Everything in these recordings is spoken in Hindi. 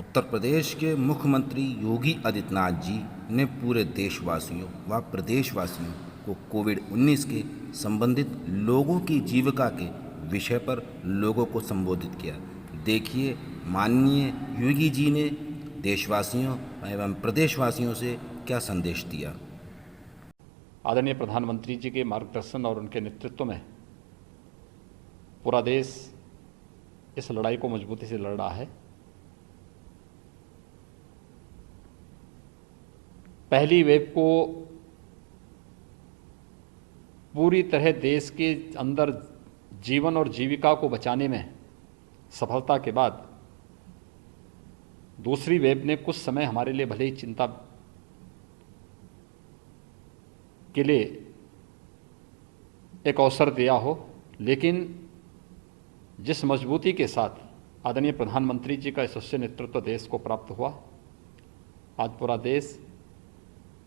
उत्तर प्रदेश के मुख्यमंत्री योगी आदित्यनाथ जी ने पूरे देशवासियों व प्रदेशवासियों को कोविड-19 के संबंधित लोगों की जीविका के विषय पर लोगों को संबोधित किया। देखिए माननीय योगी जी ने देशवासियों एवं प्रदेशवासियों से क्या संदेश दिया। आदरणीय प्रधानमंत्री जी के मार्गदर्शन और उनके नेतृत्व में पूरा देश इस लड़ाई को मजबूती से लड़ रहा है। पहली वेव को पूरी तरह देश के अंदर जीवन और जीविका को बचाने में सफलता के बाद दूसरी वेव ने कुछ समय हमारे लिए भले ही चिंता के लिए एक अवसर दिया हो, लेकिन जिस मजबूती के साथ आदरणीय प्रधानमंत्री जी का यशस्वी नेतृत्व देश को प्राप्त हुआ, आज पूरा देश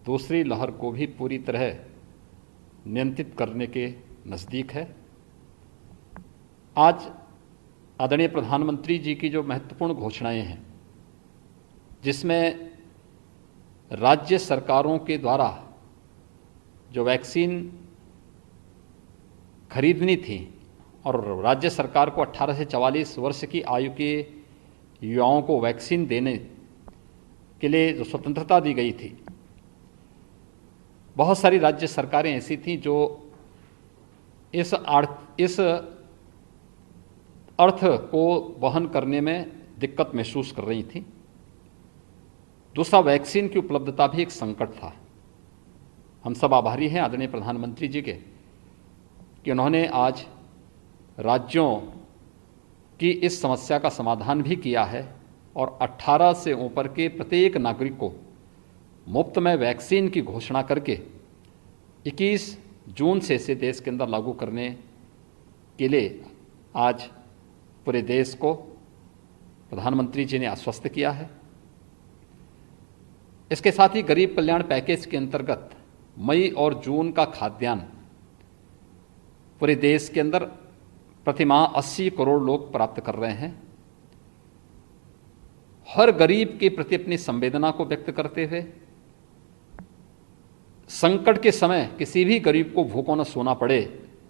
दूसरी लहर को भी पूरी तरह नियंत्रित करने के नज़दीक है। आज आदरणीय प्रधानमंत्री जी की जो महत्वपूर्ण घोषणाएं हैं, जिसमें राज्य सरकारों के द्वारा जो वैक्सीन खरीदनी थी और राज्य सरकार को 18 से 44 वर्ष की आयु के युवाओं को वैक्सीन देने के लिए जो स्वतंत्रता दी गई थी, बहुत सारी राज्य सरकारें ऐसी थीं जो इस अर्थ को वहन करने में दिक्कत महसूस कर रही थीं। दूसरा, वैक्सीन की उपलब्धता भी एक संकट था। हम सब आभारी हैं आदरणीय प्रधानमंत्री जी के कि उन्होंने आज राज्यों की इस समस्या का समाधान भी किया है और 18 से ऊपर के प्रत्येक नागरिक को मुफ्त में वैक्सीन की घोषणा करके 21 जून से इसे देश के अंदर लागू करने के लिए आज पूरे देश को प्रधानमंत्री जी ने आश्वस्त किया है। इसके साथ ही गरीब कल्याण पैकेज के अंतर्गत मई और जून का खाद्यान्न पूरे देश के अंदर प्रतिमाह 80 करोड़ लोग प्राप्त कर रहे हैं। हर गरीब के प्रति अपनी संवेदना को व्यक्त करते हुए संकट के समय किसी भी गरीब को भूखों न सोना पड़े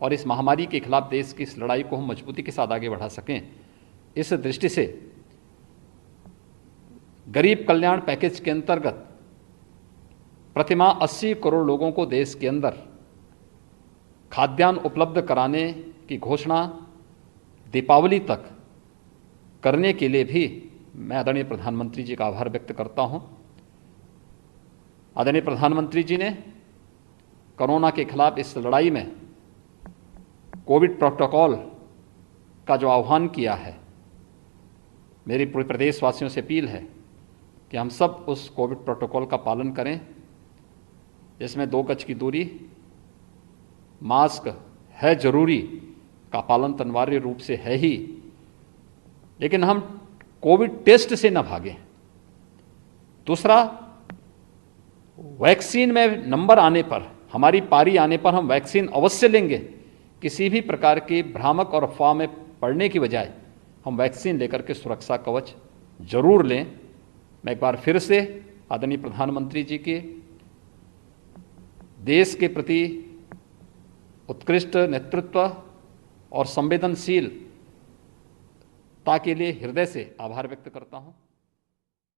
और इस महामारी के खिलाफ देश की इस लड़ाई को हम मजबूती के साथ आगे बढ़ा सकें, इस दृष्टि से गरीब कल्याण पैकेज के अंतर्गत प्रतिमाह 80 करोड़ लोगों को देश के अंदर खाद्यान्न उपलब्ध कराने की घोषणा दीपावली तक करने के लिए भी मैं आदरणीय प्रधानमंत्री जी का आभार व्यक्त करता हूं। आदरणीय प्रधानमंत्री जी ने कोरोना के खिलाफ इस लड़ाई में कोविड प्रोटोकॉल का जो आह्वान किया है, मेरी पूरे प्रदेशवासियों से अपील है कि हम सब उस कोविड प्रोटोकॉल का पालन करें, जिसमें 2 गज की दूरी, मास्क है जरूरी का पालन अनिवार्य रूप से है ही, लेकिन हम कोविड टेस्ट से न भागें। दूसरा, वैक्सीन में नंबर आने पर, हमारी पारी आने पर हम वैक्सीन अवश्य लेंगे। किसी भी प्रकार की भ्रामक और अफवाह में पड़ने की बजाय हम वैक्सीन लेकर के सुरक्षा कवच जरूर लें। मैं एक बार फिर से आदरणीय प्रधानमंत्री जी के देश के प्रति उत्कृष्ट नेतृत्व और संवेदनशीलता के लिए हृदय से आभार व्यक्त करता हूं।